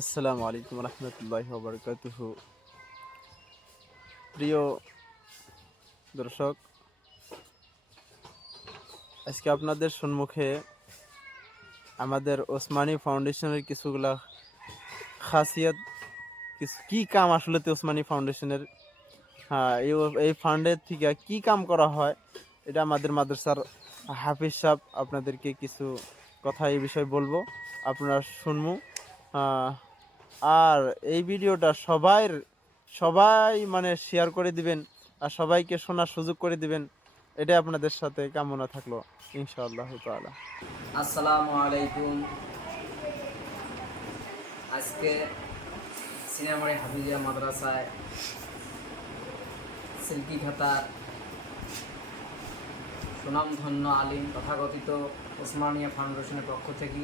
আসসালামু আলাইকুম রহমতুল্লাহি ওয়া বারাকাতুহু। প্রিয় দর্শক, আজকে আপনাদের সম্মুখে আমাদের ওসমানী ফাউন্ডেশনের কিছুগুলা খাসিয়াত, কি কাম আসলে ওসমানী ফাউন্ডেশনের, হ্যাঁ, এই ফান্ডের থেকে কি কাম করা হয়, এটা আমাদের মাদ্রাসার হাফিজ সাহেব আপনাদেরকে কিছু কথা এই বিষয়ে বলবো, আপনারা শুনবো। আর এই ভিডিওটা সবাই মানে শেয়ার করে দিবেন আর সবাইকে শোনার সুযোগ করে দিবেন, এটা আপনাদের সাথে কামনা থাকলো ইনশাআল্লাহ তাআলা। আসসালামু আলাইকুম। আজকে সিনেমারি হাফিজিয়া মাদ্রাসায় সিল্কি খাতার সুনামধন্য আলিম তথাকথিত ওসমানিয়া ফাউন্ডেশনের পক্ষ থেকে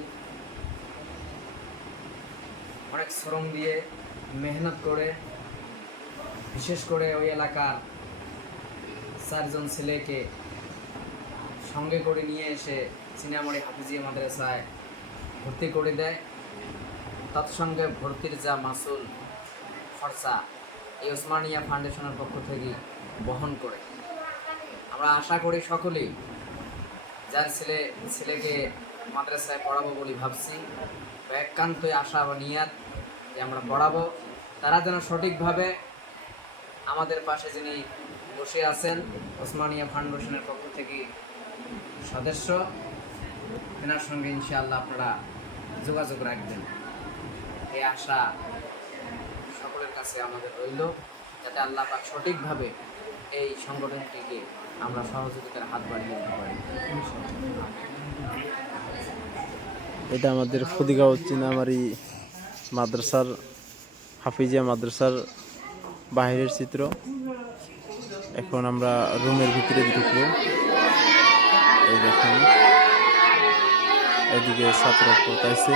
অনেক শ্রম দিয়ে মেহনত করে, বিশেষ করে ওই এলাকার 4জন ছেলেকে সঙ্গে করে নিয়ে এসে সিনেমারি হাফিজিয়া মাদ্রাসায় ভর্তি করে দেয়। তৎসঙ্গে ভর্তির যা মাসুল খরচা এই ওসমানিয়া ফাউন্ডেশনের পক্ষ থেকে বহন করে। আমরা আশা করি সকলেই যার ছেলেকে মাদ্রাসায় পড়াবো বলে ভাবছি, একান্তই আশা বা নিয়াত যে আমরা পড়াবো, তারা যেন সঠিকভাবে আমাদের পাশে যিনি বসে আছেন ওসমানিয়া ফাউন্ডেশনের পক্ষ থেকে সদস্য, তেনার সঙ্গে ইনশাআল্লাহ আপনারা যোগাযোগ রাখবেন। এই আশা সকলের কাছে আমাদের রইল, যাতে আল্লাহ পাক সঠিকভাবে এই সংগঠনটিকে আমরা সহযোগিতার হাত বাড়িয়ে দিতে পারি। এটা আমাদের ফদিগাঁও চিনামারি মাদ্রাসার হাফিজিয়া মাদ্রাসার বাইরের চিত্র। এখন আমরা রুমের ভিতরে ঢুকবো। এই দেখেন, এদিকে ছাত্র পড়তেছে।